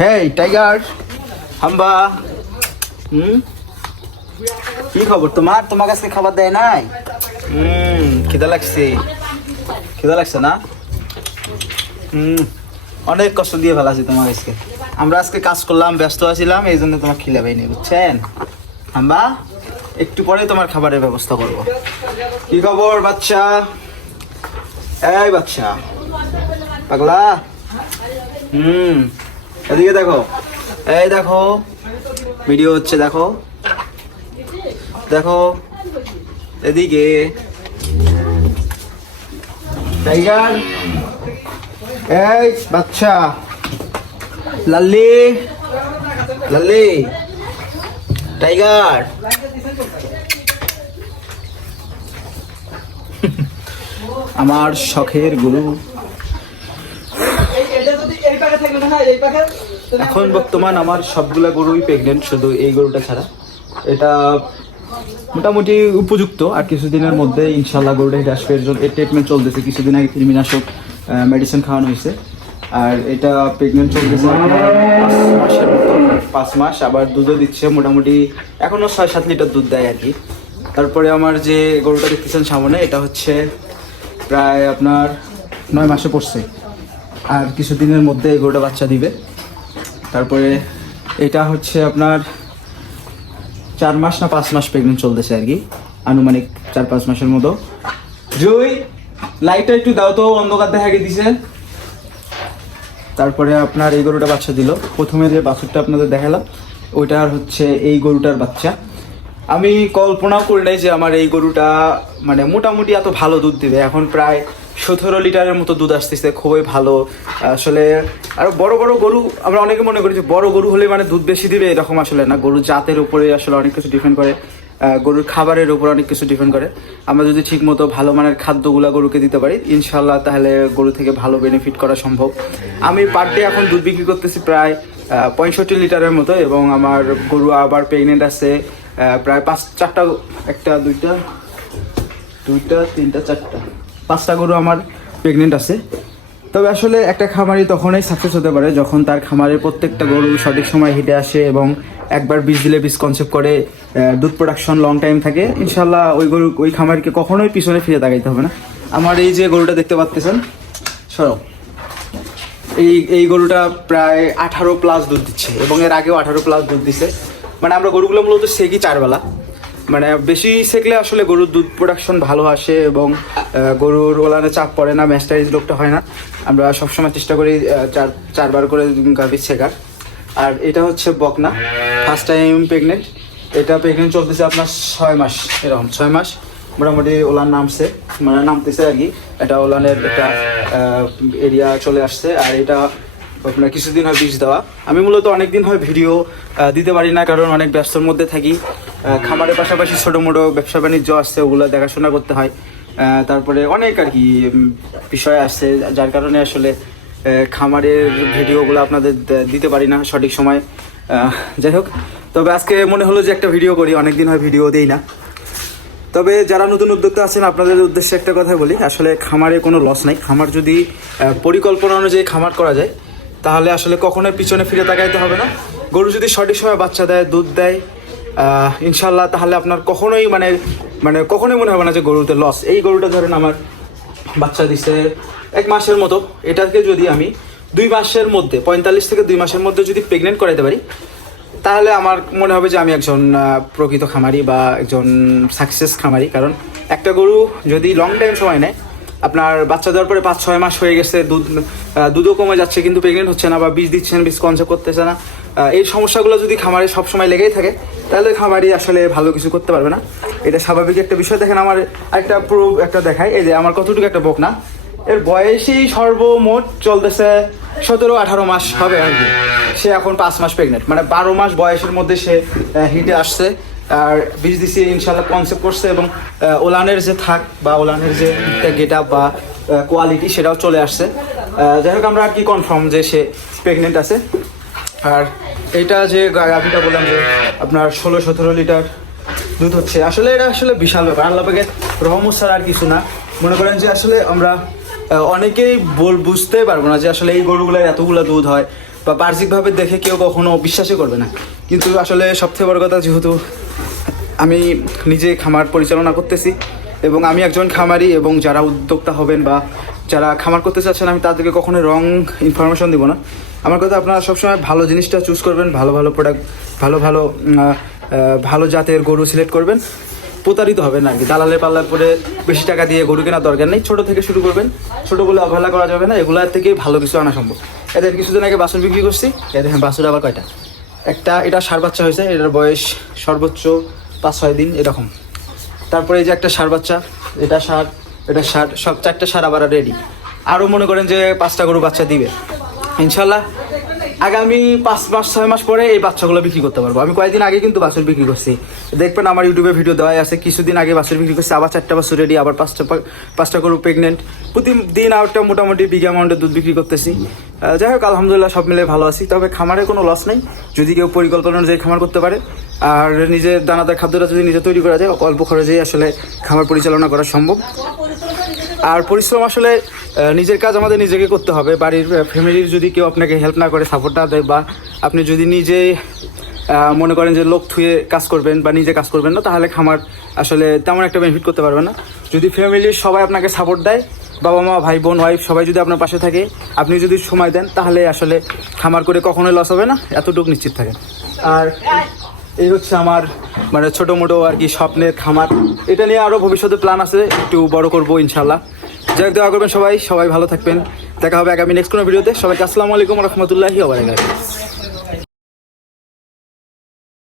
হেই, tiger, হাম্বা। হুম? কি খবর? তোমার? তোমার কাছে খাবার দেয় নাই? হুম, খিদা লাগছে। খিদা লাগছে না? হুম, অনেক কষ্ট দিয়ে ফেলাছি তোমার আজকে আমরা আজকে কাজ করলাম, ব্যস্ত আছিলাম, এই জন্য তোমার খিলে পাইনি, বুঝছেন? হাম্বা, একটু পরে তোমার খাবারের ব্যবস্থা করব। কি খবর, বাচ্চা? এই বাচ্চা। পাগলা? হুম, এদিকে দেখো। এই দেখো ভিডিও হচ্ছে, দেখো। দেখো, এদিকে। টাইগার এই, বাচ্চা। লাল্লি? লাল্লি? টাইগার আমার শখের গুরু। এখন বর্তমান আমার সবগুলা গরুই প্রেগনেন্ট শুধু এই গরুটা ছাড়া। এটা মোটামুটি উপযুক্ত, আর কিছুদিনের মধ্যে ইনশাল্লাহ গরুটা হিট আসবে। এর ট্রিটমেন্ট চলতেছে, কিছুদিন আগে কৃমিনাশক মেডিসিন খাওয়ানো হয়েছে। আর এটা প্রেগনেন্ট চলতেছে পাঁচ মাস, আবার দুধও দিচ্ছে মোটামুটি এখনও ছয় সাত লিটার দুধ দেয় আর কি। তারপরে আমার যে গরুটা দেখতেছেন সামনে, এটা হচ্ছে প্রায় আপনার নয় মাসে পড়ছে। আর কিছুদিনের মধ্যে এই গরুটা বাচ্চা দিবে। তারপরে এটা হচ্ছে আপনার চার মাস না পাঁচ মাস প্রেগনেন্ট চলতেছে আর কি। আনুমানিক চার পাঁচ মাসের মতো। জুই লাইটটা একটু দাও তো, অন্ধকার দেখা দিছে তারপরে আপনার এই গরুটা বাচ্চা দিল। প্রথমে যে বাছুরটা আপনাদের দেখালাম ওইটার হচ্ছে এই গরুটার বাচ্চা। আমি কল্পনাও করি নাই যে আমার এই গরুটা মানে মোটামুটি এত ভালো দুধ দিবে। এখন প্রায় সতেরো লিটারের মতো দুধ আসতেছে, খুবই ভালো। আসলে আর বড় বড় গরু, আমরা অনেকে মনে করি যে বড় গরু হলে মানে দুধ বেশি দিবে, এরকম আসলে না। গরুর জাতের উপরে আসলে অনেক কিছু ডিপেন্ড করে গরুর খাবারের উপর অনেক কিছু ডিপেন্ড করে। আমরা যদি ঠিক মতো ভালো মানের খাদ্যগুলা গরুকে দিতে পারি ইনশাল্লাহ তাহলে গরু থেকে ভালো বেনিফিট করা সম্ভব। আমি পার ডে এখন দুধ বিক্রি করতেছি প্রায় পঁয়ষট্টি লিটারের মতো এবং আমার গরু আবার প্রেগনেন্ট আছে। প্রায় পাঁচ, চারটা, একটা, দুইটা দুইটা, তিনটা, চারটা। পাঁচটা গরু আমার প্রেগনেন্ট আছে। তবে আসলে একটা খামারি তখনই সাকসেস হতে পারে যখন তার খামারের প্রত্যেকটা গরু সঠিক সময় হিটে আসে এবং একবার বীজ দিলে বীজ কনসেপ্ট করে দুধ প্রোডাকশন লং টাইম থাকে। ইনশাল্লাহ ওই গরু, ওই খামারিকে কখনোই পিছনে ফিরে তাকাইতে হবে না। আমার এই যে গরুটা দেখতে পাচ্ছেন সরো। এই এই গরুটা প্রায় আঠারো প্লাস দুধ দিচ্ছে এবং এর আগেও আঠারো প্লাস দুধ দিচ্ছে মানে আমরা গরুগুলো মূলত সেকি চারবেলা। মানে বেশি সেকলে আসলে গরুর দুধ প্রোডাকশন ভালো আসে এবং গরুর ওলানে চাপ পড়ে না ম্যাস্টাইজ লোকটা হয় না। আমরা সবসময় চেষ্টা করি চার, চারবার করে গাভি শেখার। আর এটা হচ্ছে বকনা ফার্স্ট টাইম প্রেগনেন্ট এটা প্রেগনেন্ট চলতেছে আপনার ছয় মাস, এরকম ছয় মাস মোটামুটি ওলান নামছে মানে নামতেছে আর কি। এটা ওলানের একটা এরিয়া চলে আসছে। আর এটা আপনার কিছুদিন হয় বীজ দেওয়া। আমি মূলত অনেকদিন হয় ভিডিও দিতে পারি না, কারণ অনেক ব্যস্তর মধ্যে থাকি। খামারের পাশাপাশি ছোটো মোটো ব্যবসা বাণিজ্য আসছে ওগুলো দেখাশোনা করতে হয়। তারপরে অনেক আর কি বিষয় আসছে যার কারণে আসলে খামারের ভিডিওগুলো আপনাদের দিতে পারি না সঠিক সময়। যাই হোক, তবে আজকে মনে হলো যে একটা ভিডিও করি, অনেকদিন হয় ভিডিও দেই না। তবে যারা নতুন উদ্যোক্তা আছেন, আপনাদের উদ্দেশ্যে একটা কথা বলি, আসলে খামারে কোনো লস নাই। খামার যদি পরিকল্পনা অনুযায়ী খামার করা যায় তাহলে আসলে কখনোই পিছনে ফিরে তাকাইতে হবে না। গরু যদি সঠিক সময় বাচ্চা দেয়, দুধ দেয় ইনশাল্লাহ তাহলে আপনার কখনোই মানে মানে কখনোই মনে হবে না যে গরুতে লস এই গরুটা ধরেন আমার বাচ্চা দিছে এক মাসের মতো। এটাকে যদি আমি দুই মাসের মধ্যে, পঁয়তাল্লিশ থেকে দুই মাসের মধ্যে যদি প্রেগনেন্ট করাইতে পারি, তাহলে আমার মনে হবে যে আমি একজন প্রকৃত খামারি বা একজন সাকসেস খামারি। কারণ একটা গরু যদি লং টাইম সময় নেয় আপনার বাচ্চা দেওয়ার পরে পাঁচ ছয় মাস হয়ে গেছে, দুধ দুধও কমে যাচ্ছে, কিন্তু প্রেগনেন্ট হচ্ছে না বা বীজ দিচ্ছেন বীজ কনসেপ্ট করতেছে না। এই সমস্যাগুলো যদি খামারে সবসময় লেগেই থাকে, তাহলে খামারি আসলে ভালো কিছু করতে পারবে না। এটা স্বাভাবিক একটা বিষয়। দেখেন আমার একটা পুরো একটা দেখায় এই যে আমার কতটুকু একটা বক না এর বয়সই সর্বমোট চলতেছে সতেরো আঠারো মাস হবে আর কি। সে এখন পাঁচ মাস প্রেগনেন্ট মানে বারো মাস বয়সের মধ্যে সে হিটে আসছে। আর বীজ ইনশাল্লাহ কনসেপ্ট করছে এবং ওলানের যে থাক বা ওলানের যে গেট আপ বা কোয়ালিটি সেটাও চলে আসছে। যাই হোক, আমরা আর কি কনফার্ম যে সে প্রেগনেন্ট আছে। আর এটা যে গাভিটা বললাম যে আপনার ষোলো, সতেরো লিটার দুধ হচ্ছে, আসলে এটা আসলে বিশাল ব্যাপার। আল্লাহ পাকে রহমত ছাড়া আর কিছু না। মনে করেন যে আসলে আমরা অনেকেই বল বুঝতে পারব না যে আসলে এই গরুগুলোর এতগুলো দুধ হয় বা বাহ্যিকভাবে দেখে কেউ কখনো বিশ্বাসই করবে না। কিন্তু আসলে সবথেকে বড় কথা যেহেতু আমি নিজে খামার পরিচালনা করতেছি এবং আমি একজন খামারি এবং যারা উদ্যোক্তা হবেন বা যারা খামার করতে চাচ্ছেন, আমি তাদেরকে কখনো রং ইনফরমেশন দিব না। আমার কথা আপনারা সবসময় ভালো জিনিসটা চুজ করবেন, ভালো ভালো প্রোডাক্ট ভালো ভালো ভালো জাতের গরু সিলেক্ট করবেন। প্রতারিত হবেন আর কি। দালালের পাল্লা করে বেশি টাকা দিয়ে গরু কেনার দরকার নেই। ছোটো থেকে শুরু করবেন। ছোটো ছোটোগুলো অবহেলা করা যাবে না। এগুলার থেকে ভালো কিছু আনা সম্ভব। এদের কিছুদিন আগে বাসন বিক্রি করছি। এদের বাছুর আবার কয়টা? একটা, এটা সার বাচ্চা হয়েছে। এটার বয়স সর্বোচ্চ পাঁচ, ছয় দিন এরকম। তারপরে এই যে একটা সার বাচ্চা, এটা সার এটা সার, সব চারটা সার আবার রেডি আরও মনে করেন যে পাঁচটা গরু বাচ্চা দিবে। ইনশাল্লাহ, আগামী পাঁচ মাস, ছয় মাস পরে এই বাচ্চাগুলো বিক্রি করতে পারব। আমি কয়েকদিন আগে কিন্তু বাছুর বিক্রি করছি। দেখবেন আমার ইউটিউবে ভিডিও দেওয়া আছে, কিছুদিন আগে বাছুর বিক্রি করছি, আবার চারটা বাছুর রেডি আবার পাঁচটা পাঁচটা গরু প্রেগনেন্ট প্রতিদিন আউটটা মোটামুটি বিগ অ্যামাউন্টের দুধ বিক্রি করতেছি। যাই হোক, আলহামদুলিল্লাহ সব মিলে ভালো আছি, তবে খামারে কোনো লস নেই। যদি কেউ পরিকল্পনা অনুযায়ী খামার করতে পারে আর নিজের দানাদার খাদ্যটা যদি নিজে তৈরি করা যায়, অল্প খরচেই আসলে খামার পরিচালনা করা সম্ভব। আর পরিশ্রম আসলে নিজের কাজ আমাদের নিজেকে করতে হবে। বাড়ির ফ্যামিলির যদি কেউ আপনাকে হেল্প না করে সাপোর্ট না দেয় বা আপনি যদি নিজে মনে করেন যে লোক থুয়ে কাজ করবেন বা নিজে কাজ করবেন না, তাহলে খামার আসলে তেমন একটা বেনিফিট করতে পারবে না। যদি ফ্যামিলির সবাই আপনাকে সাপোর্ট দেয়, বাবা মা, ভাই বোন ওয়াইফ সবাই যদি আপনার পাশে থাকে, আপনি যদি সময় দেন, তাহলে আসলে খামার করে কখনোই লস হবে না। এতটুকু নিশ্চিত থাকেন। আর এই হচ্ছে আমার মানে ছোটো মোটো আর কি স্বপ্নের খামার। এটা নিয়ে আরও ভবিষ্যতে প্ল্যান আছে, একটু বড় করব ইনশাল্লাহ যাই হোক দেওয়া করবেন সবাই সবাই ভালো থাকবেন। দেখা হবে আগামী নেক্সট কোনো ভিডিওতে সবাইকে আসসালামু আলাইকুম রহমতুল্লাহি ওবরাকাতুহু